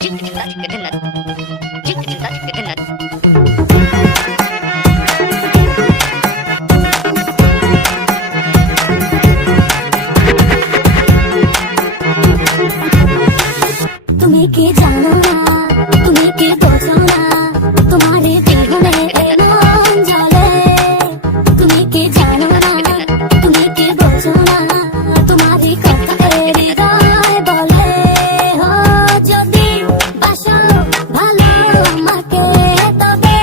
তুমি কি জানো না, তুমি কি বোঝো না, তোমার জীবনে এমন জ্বলে। তুমি কি জানো না, তুমি কি বোঝো না, তোমারই কথা হৃদয় বলে। ও যদি বাসো ভালো আমাকে, তবে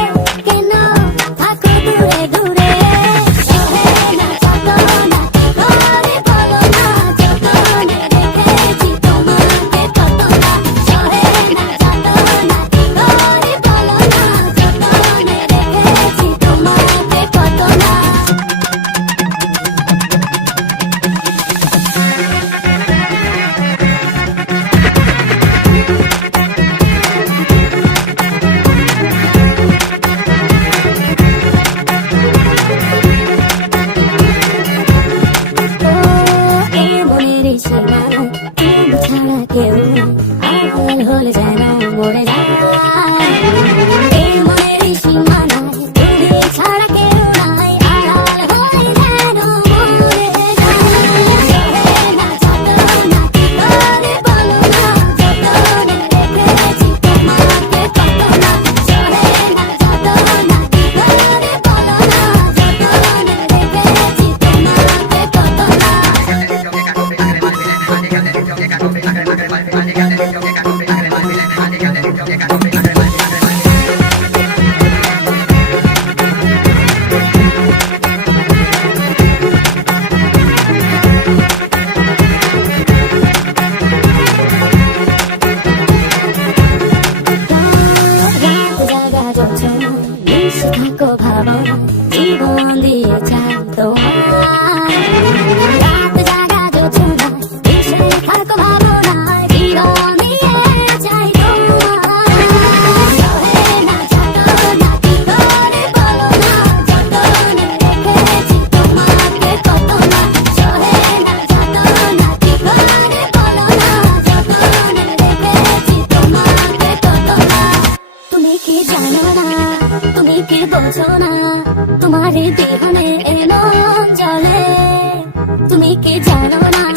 কেন থাকো দূরে দূরে। সহে না যত না করে বলো না, যতনে রেখেছি তোমাকে কত না। সহে না যত না করে বলো না, যতনে রেখেছি তোমাকে কত না। মনের সীমানা তুমি ছাড়া কেউ আড়াল হলে যেন মরে যায়। এই মনের সীমানায় তুমি ছাড়া কেউ নাই, আড়াল হলে যেন মরে যায়। সহে না যত না করে বলো না, যতনে রেখেছি তোমাকে কত না। সহে না যত না করে বলো না, যতনে রেখেছি তোমাকে কত না। থাকো ভাবনা জীবন দিয়ে চাই তোমার। রাত জাগা যোচনা এসে থাকো ভাবনা জীবন দিয়ে চাই তোমার। সহে না যত না করে বলো না, যতনে রেখেছি তোমাকে কত না। সহে না যত না করে বলো না, যতনে রেখেছি তোমাকে কত না। তুমি কি জানো না, তুমি কি বোঝো না, তোমার জীবনে এমন চলে। তুমি কি জানো না।